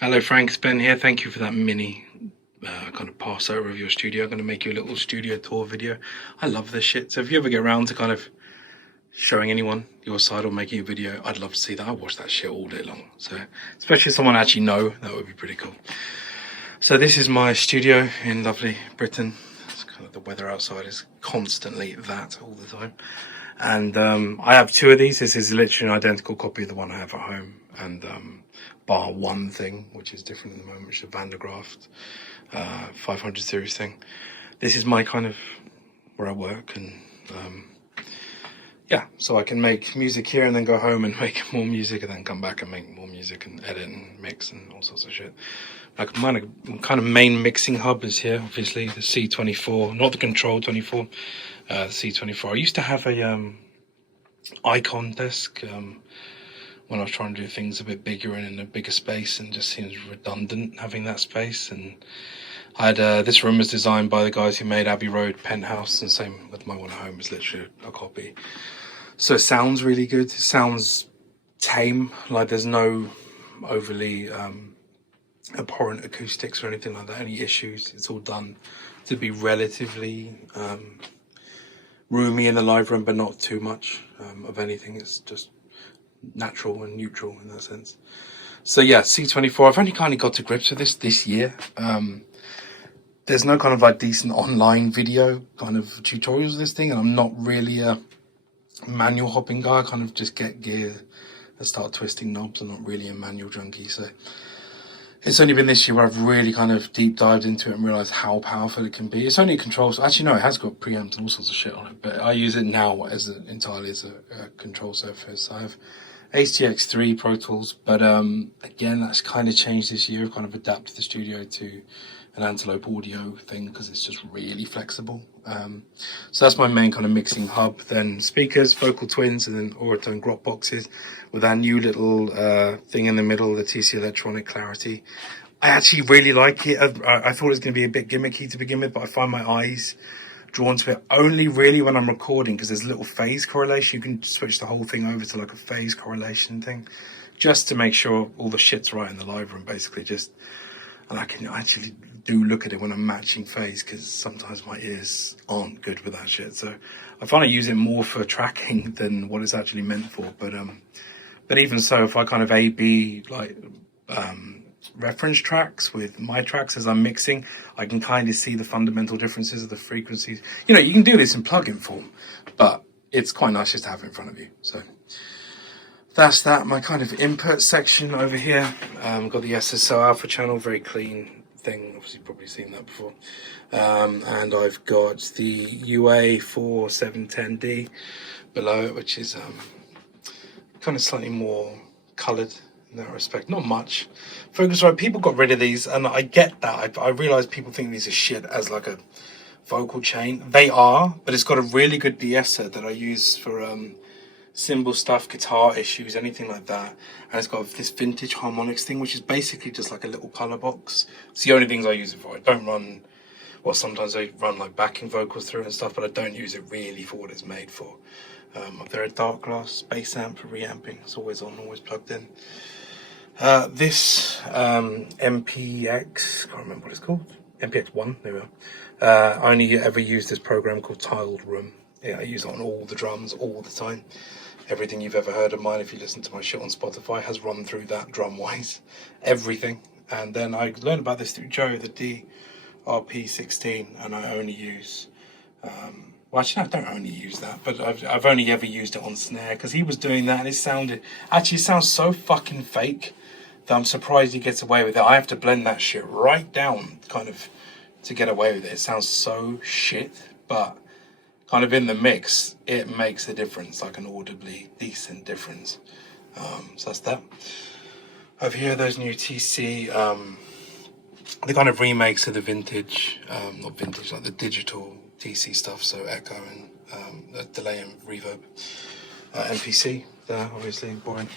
Hello Frank, it's Ben here. Thank you for that mini kind of pass over of your studio. I'm going to make you a little studio tour video. I love this shit. So if you ever get around to kind of showing anyone your side or making a video, I'd love to see that. I watch that shit all day long. So especially if someone I actually know, that would be pretty cool. So this is my studio in lovely Britain. It's kind of the weather outside is constantly that all the time. And I have two of these. This is literally an identical copy of the one I have at home. And bar one thing, which is different at the moment, which is a Van der Graft 500 series thing. This is my kind of where I work, and yeah, so I can make music here and then go home and make more music and then come back and make more music and edit and mix and all sorts of shit. Like my kind of main mixing hub is here, obviously, the C24, not the Control 24, the C24. I used to have a icon desk when I was trying to do things a bit bigger and in a bigger space, and just seems redundant having that space. And I had this room was designed by the guys who made Abbey Road Penthouse, and same with my one at home, is literally a copy. So it sounds really good. It sounds tame, like there's no overly abhorrent acoustics or anything like that, any issues. It's all done to be relatively roomy in the live room, but not too much of anything. It's just natural and neutral in that sense. So yeah, C24, I've only kind of got to grips with this year. There's no kind of like decent online video kind of tutorials of this thing, and I'm not really a manual hopping guy. I kind of just get gear and start twisting knobs. I'm not really a manual junkie, so it's only been this year where I've really kind of deep dived into it and realised how powerful it can be. It's only a control, actually no, it has got preamps and all sorts of shit on it, but I use it now entirely as a control surface. I have HTX3 Pro Tools, but again, that's kind of changed this year. I've kind of adapted the studio to an Antelope Audio thing because it's just really flexible. So that's my main kind of mixing hub. Then speakers, vocal twins, and then Auratone grot boxes with our new little thing in the middle, the TC Electronic Clarity. I actually really like it. I thought it was going to be a bit gimmicky to begin with, but I find my eyes drawn to it only really when I'm recording, because there's a little phase correlation. You can switch the whole thing over to like a phase correlation thing, just to make sure all the shit's right in the live room, basically. And I can actually do look at it when I'm matching phase, because sometimes my ears aren't good with that shit. So I find I use it more for tracking than what it's actually meant for. But even so, if I kind of A/B like reference tracks with my tracks as I'm mixing, I can kind of see the fundamental differences of the frequencies. You know, you can do this in plugin form, but it's quite nice just to have it in front of you. So that's that. My kind of input section over here. Got the SSO alpha channel, very clean thing. Obviously, you've probably seen that before. And I've got the UA 4710D below it, which is kind of slightly more coloured in that respect. Not much. Focusrite, people got rid of these, and I get that. I realise people think these are shit as like a vocal chain. They are, but it's got a really good de-esser that I use for cymbal stuff, guitar issues, anything like that. And it's got this vintage harmonics thing, which is basically just like a little colour box. It's the only things I use it for. I don't run, well, sometimes I run like backing vocals through it and stuff, but I don't use it really for what it's made for. Up there, a dark glass bass amp for reamping. It's always on, always plugged in. This MPX, can't remember what it's called. MPX1, there we are. I only ever use this program called Tiled Room. Yeah, I use it on all the drums all the time. Everything you've ever heard of mine, if you listen to my shit on Spotify, has run through that drum-wise. Everything. And then I learned about this through Joe, the DRP16, and I only use... well, actually, I don't only use that, but I've only ever used it on snare, because he was doing that, and it sounds so fucking fake that I'm surprised he gets away with it. I have to blend that shit right down, kind of, to get away with it. It sounds so shit, but kind of in the mix, it makes a difference, like an audibly decent difference. So that's that. Over here, those new TC, the kind of remakes of the vintage, not vintage, like the digital TC stuff, so echo and delay and reverb. MPC there, obviously, boring.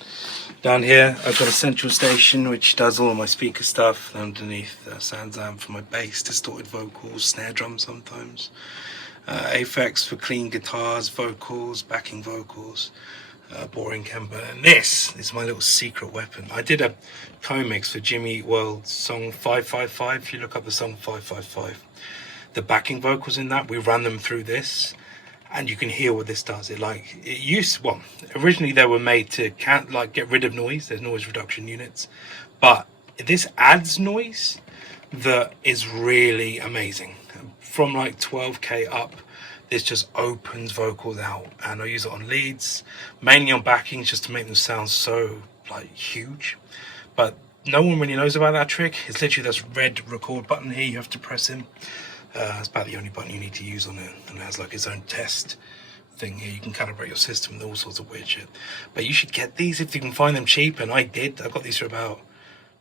Down here, I've got a central station which does all of my speaker stuff. Underneath, Sanzam for my bass, distorted vocals, snare drum sometimes. Aphex for clean guitars, vocals, backing vocals. Boring Kemper. And this is my little secret weapon. I did a co-mix for Jimmy Eat World's song 555. If you look up the song 555, the backing vocals in that, we ran them through this, and you can hear what this does. Originally they were made to get rid of noise. There's noise reduction units, but this adds noise that is really amazing. From like 12k up, this just opens vocals out, and I use it on leads, mainly on backings, just to make them sound so like huge. But no one really knows about that trick. It's literally this red record button here you have to press in. It's about the only button you need to use on it, and it has like its own test thing here. You can calibrate your system with all sorts of weird shit. But you should get these if you can find them cheap, and I did. I got these for about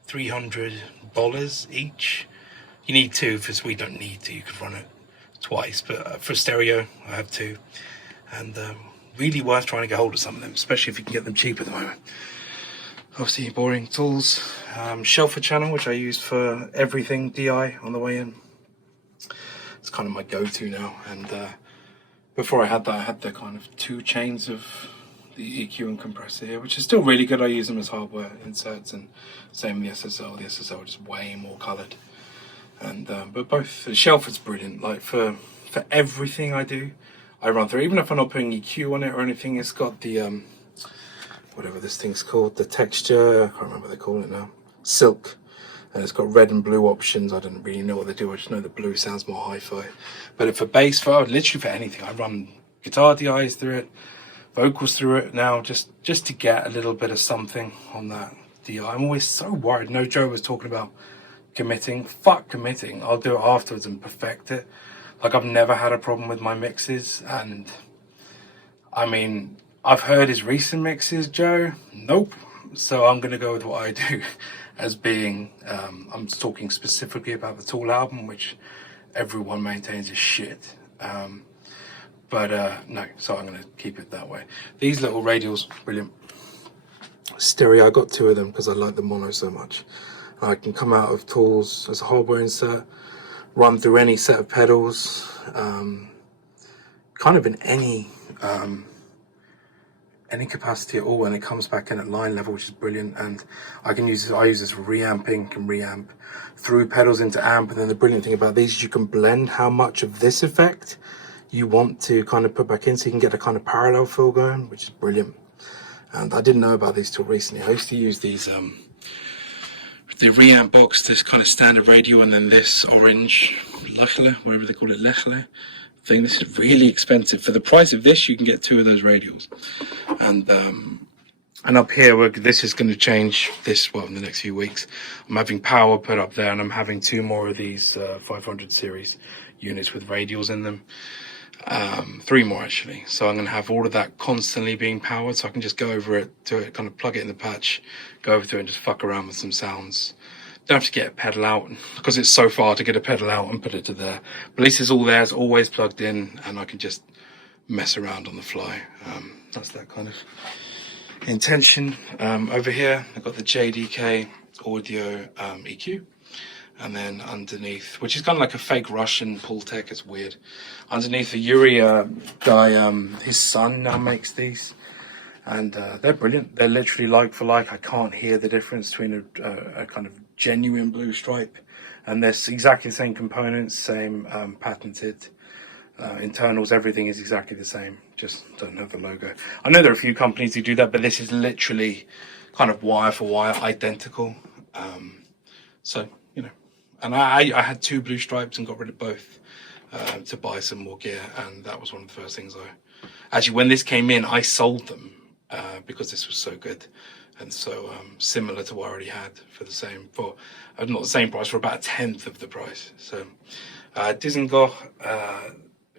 $300 each. You need two, because we don't need to. You could run it twice, but for stereo I have two, and really worth trying to get hold of some of them, especially if you can get them cheap at the moment. Obviously boring tools, shelfer channel, which I use for everything DI on the way in. It's kind of my go-to now, and before I had that, I had the kind of two chains of the EQ and compressor here, which is still really good. I use them as hardware inserts, and same with the SSL. The SSL is just way more coloured. And but both, the shelf is brilliant. Like for everything I do, I run through. Even if I'm not putting EQ on it or anything, it's got the whatever this thing's called, the texture. I can't remember what they call it now. Silk, and it's got red and blue options. I don't really know what they do. I just know the blue sounds more hi-fi. But for bass, literally for anything, I run guitar DIs through it, vocals through it now, just to get a little bit of something on that DI. I'm always so worried. No, Joe was talking about committing. Fuck committing. I'll do it afterwards and perfect it. Like, I've never had a problem with my mixes, and I mean, I've heard his recent mixes, Joe. Nope. So I'm gonna go with what I do as being I'm talking specifically about the Tool album, which everyone maintains is shit. But no, so I'm gonna keep it that way. These little radials, brilliant. Stereo, I got two of them because I like the mono so much. I can come out of tools as a hardware insert, run through any set of pedals, kind of in any capacity at all, and it comes back in at line level, which is brilliant. And I use this for reamping, can reamp through pedals into amp. And then the brilliant thing about these is you can blend how much of this effect you want to kind of put back in, so you can get a kind of parallel fill going, which is brilliant. And I didn't know about these till recently. I used to use these the reamp box, this kind of standard radio, and then this orange Lechle, whatever they call it, Lechle thing. This is really expensive. For the price of this, you can get two of those radials. And up here, this is going to change in the next few weeks. I'm having power put up there, and I'm having two more of these 500 series units with radials in them. Three more actually. So I'm going to have all of that constantly being powered, so I can just go over it to it, kind of plug it in the patch, go over to it and just fuck around with some sounds. Don't have to get a pedal out because it's so far to get a pedal out and put it to there. But at least it's all there, it's always plugged in, and I can just mess around on the fly. That's that kind of intention. Over here I've got the JDK audio EQ. And then underneath, which is kind of like a fake Russian Pultec, it's weird. Underneath, the Yuri guy, his son now makes these, and they're brilliant. They're literally like for like. I can't hear the difference between a kind of genuine blue stripe, and they're exactly the same components, same patented internals. Everything is exactly the same, just don't have the logo. I know there are a few companies who do that, but this is literally kind of wire for wire identical. So, you know. And I had two blue stripes and got rid of both to buy some more gear, and that was one of the first things actually, when this came in, I sold them because this was so good, and so similar to what I already had for the same, not the same price, for about 1/10 of the price. So Dizengoff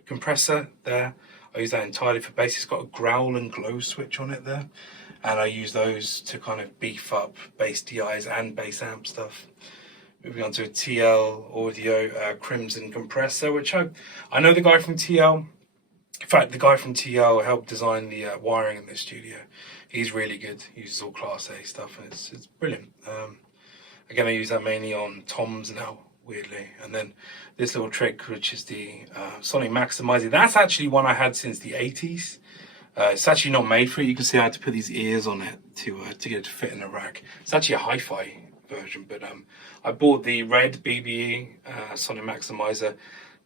compressor there, I use that entirely for bass. It's got a growl and glow switch on it there, and I use those to kind of beef up bass DIs and bass amp stuff. Moving on to a TL audio Crimson compressor, which I know the guy from TL. In fact, the guy from TL helped design the wiring in the studio. He's really good. He uses all Class A stuff, and it's brilliant. Again, I use that mainly on toms now, weirdly. And then this little trick, which is the Sonic Maximizer. That's actually one I had since the 80s. It's actually not made for it. You can see I had to put these ears on it to get it to fit in a rack. It's actually a hi-fi version, but I bought the red BBE Sonic Maximizer.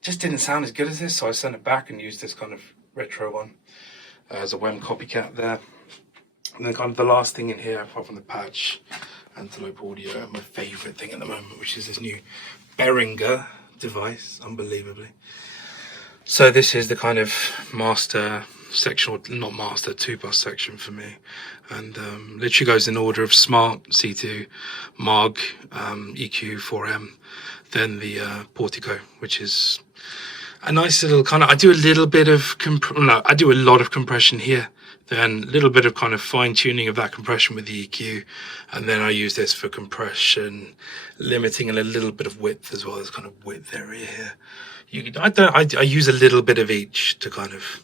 Just didn't sound as good as this, so I sent it back and used this kind of retro one as a WEM copycat there. And then kind of the last thing in here, apart from the patch, Antelope Audio, my favourite thing at the moment, which is this new Behringer device, unbelievably. So this is the kind of master section, or not master, 2-bus section for me, and literally goes in order of Smart, C2, Marg, EQ, 4M, then the Portico, which is a nice little kind of, I do a little bit of, I do a lot of compression here, then a little bit of kind of fine tuning of that compression with the EQ, and then I use this for compression, limiting, and a little bit of width as well. There's kind of width area here. I use a little bit of each to kind of,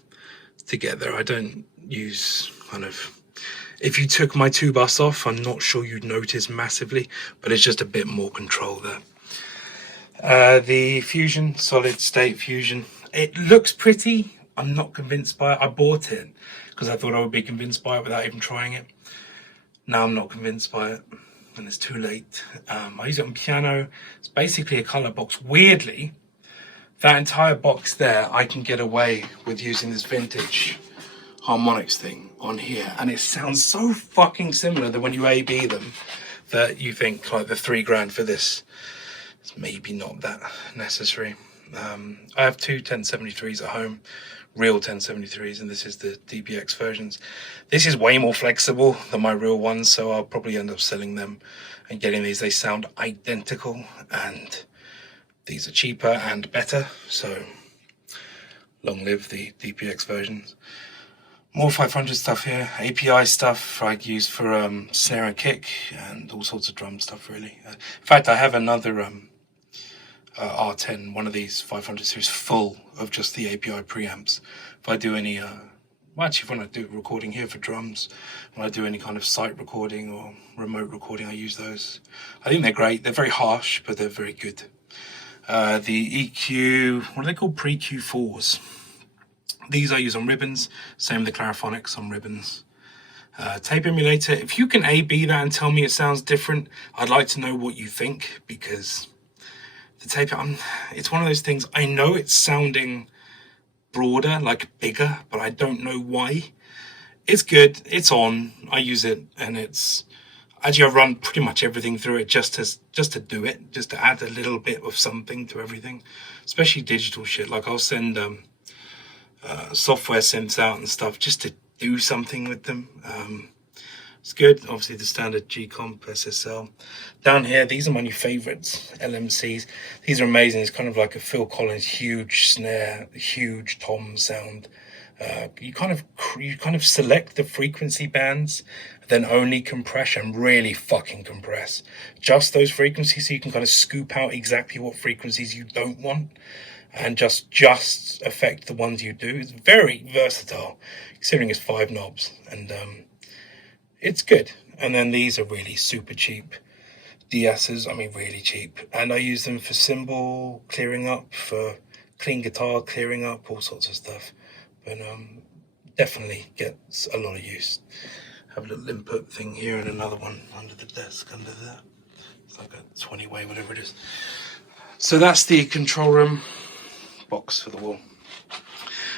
to get there. I don't use kind of, if you took my 2-bus off, I'm not sure you'd notice massively, but it's just a bit more control there. The Fusion, solid state Fusion, it looks pretty. I'm not convinced by it. I bought it because I thought I would be convinced by it without even trying it. Now I'm not convinced by it, and it's too late. I use it on piano. It's basically a color box. Weirdly, that entire box there, I can get away with using this vintage harmonics thing on here, and it sounds so fucking similar that when you A/B them, that you think like the $3 for this is maybe not that necessary. I have two 1073s at home, real 1073s, and this is the DBX versions. This is way more flexible than my real ones, so I'll probably end up selling them and getting these. They sound identical, and these are cheaper and better, so long live the DPX versions. More 500 stuff here, API stuff I use for snare and kick and all sorts of drum stuff really. In fact, I have another R10, one of these 500 series full of just the API preamps. If I do any, well actually when I do recording here for drums, when I do any kind of site recording or remote recording, I use those. I think they're great, they're very harsh, but they're very good. The EQ, what are they called? Pre-Q4s. These I use on ribbons, same with the Clariphonics on ribbons. Tape emulator, if you can A/B that and tell me it sounds different, I'd like to know what you think, because the tape, it's one of those things, I know it's sounding broader, like bigger, but I don't know why. It's good, it's on, I use it, and it's, actually I run pretty much everything through it just to do it, just to add a little bit of something to everything, especially digital shit. Like I'll send software synths out and stuff just to do something with them. It's good. Obviously the standard G-Comp, SSL. Down here, these are my new favorites, LMCs. These are amazing. It's kind of like a Phil Collins huge snare, huge tom sound. You kind of select the frequency bands, then only compress and really fucking compress just those frequencies, so you can kind of scoop out exactly what frequencies you don't want and just affect the ones you do. It's very versatile, considering it's 5 knobs, and it's good. And then these are really super cheap de-essers, I mean really cheap, and I use them for cymbal clearing up, for clean guitar clearing up, all sorts of stuff. But definitely gets a lot of use. Have a little input thing here and another one under the desk under there. It's like a 20-way, whatever it is. So that's the control room box for the wall.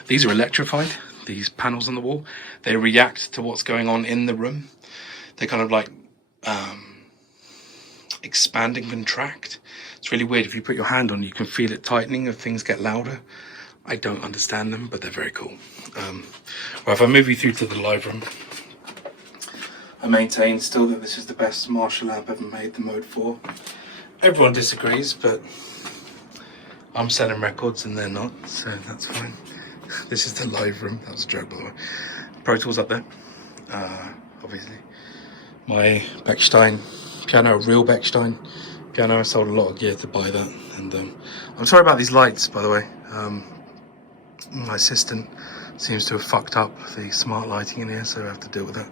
These are electrified, these panels on the wall. They react to what's going on in the room. They kind of like expand and contract. It's really weird. If you put your hand on, you can feel it tightening if things get louder. I don't understand them, but they're very cool. Well, if I move you through to the live room, I maintain still that this is the best Marshall amp ever made, the Mode 4. Everyone disagrees, but I'm selling records and they're not, so that's fine. This is the live room. That was a joke, by the way. Pro Tools up there, obviously. My Bechstein piano, a real Bechstein piano. I sold a lot of gear to buy that, and I'm sorry about these lights, by the way. My assistant seems to have fucked up the smart lighting in here, so I have to deal with that.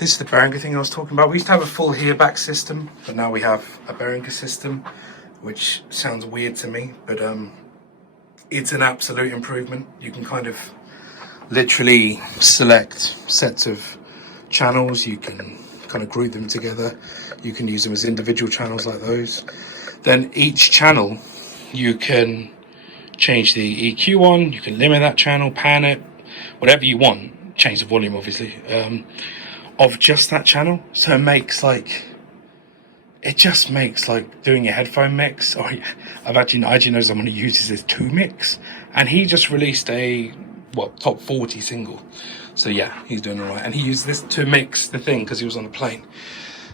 This is the Behringer thing I was talking about. We used to have a full hear-back system, but now we have a Behringer system, which sounds weird to me, but it's an absolute improvement. You can kind of literally select sets of channels. You can kind of group them together. You can use them as individual channels like those. Then each channel, you can change the EQ on, you can limit that channel, pan it, whatever you want. Change the volume, obviously, of just that channel. So it just makes like doing a headphone mix. Or I actually know someone who uses this to mix, and he just released a top 40 single. So yeah, he's doing all right, and he used this to mix the thing because he was on a plane.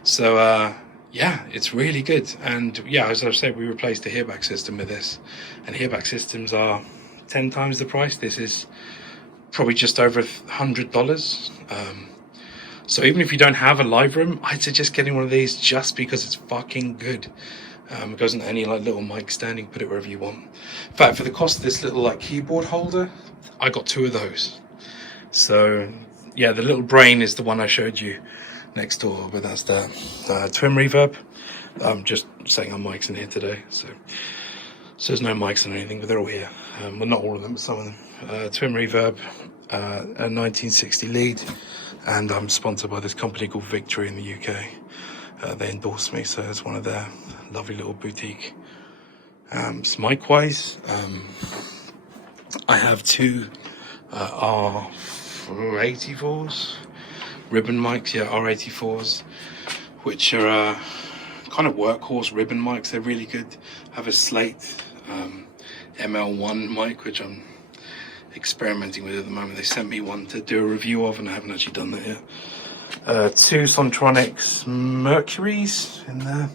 So yeah, it's really good. And yeah, as I said, we replaced the hearback system with this, and hearback systems are 10 times the price. This is probably just over $100. So even if you don't have a live room, I'd suggest getting one of these just because it's fucking good. It goes into any like little mic stand, you can put it wherever you want. In fact, for the cost of this little like keyboard holder, I got 2 of those. So yeah, the little brain is the one I showed you next door, but that's the twin reverb. I'm just setting up mics in here today, so there's no mics or anything, but they're all here. Well, not all of them, but some of them. Twin reverb, a 1960 lead, and I'm sponsored by this company called Victory in the UK. They endorse me, so it's one of their lovely little boutique amps. Mic-wise, I have 2 R84s, ribbon mics, yeah, R84s, which are kind of workhorse ribbon mics. They're really good. I have a Slate ML1 mic, which I'm experimenting with at the moment. They sent me one to do a review of, and I haven't actually done that yet. 2 Sontronics Mercuries in there,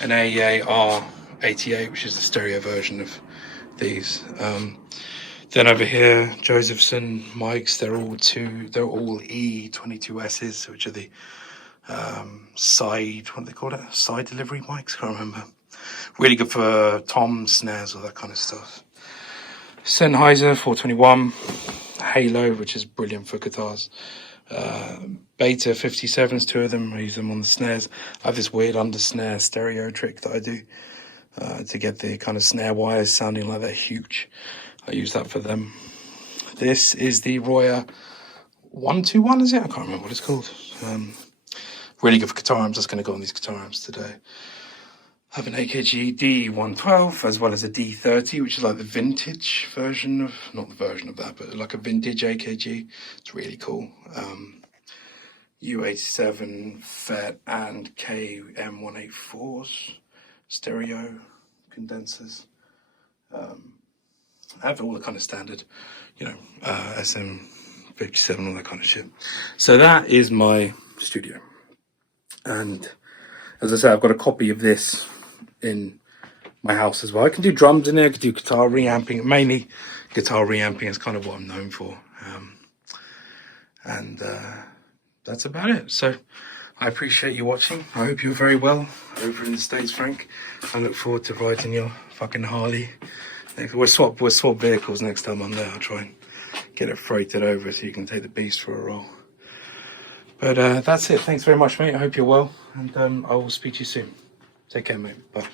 an AEA-R88, which is the stereo version of these. Then over here, Josephson mics. They're all E22Ss, which are the side, what do they call it? Side delivery mics, can't remember. Really good for toms, snares, all that kind of stuff. Sennheiser 421, Halo, which is brilliant for guitars. Beta 57s, 2 of them. I use them on the snares. I have this weird under snare stereo trick that I do to get the kind of snare wires sounding like they're huge. I use that for them. This is the Royer 121, is it? I can't remember what it's called. Really good for guitar amps. That's going to go on these guitar amps today. I have an AKG D112 as well as a D30, which is like the vintage version of, not the version of that, but like a vintage AKG. It's really cool. U87 FET and KM184s, stereo condensers. I have all the kind of standard, SM57, all that kind of shit. So that is my studio. And as I say, I've got a copy of this in my house as well. I can do drums in there, I can do guitar reamping. Mainly guitar reamping is kind of what I'm known for. And that's about it. So I appreciate you watching. I hope you're very well over in the States, Frank. I look forward to riding your fucking Harley. We'll swap vehicles next time I'm there. I'll try and get it freighted over so you can take the beast for a roll. But that's it. Thanks very much, mate. I hope you're well, and I will speak to you soon. Take care, mate. Bye.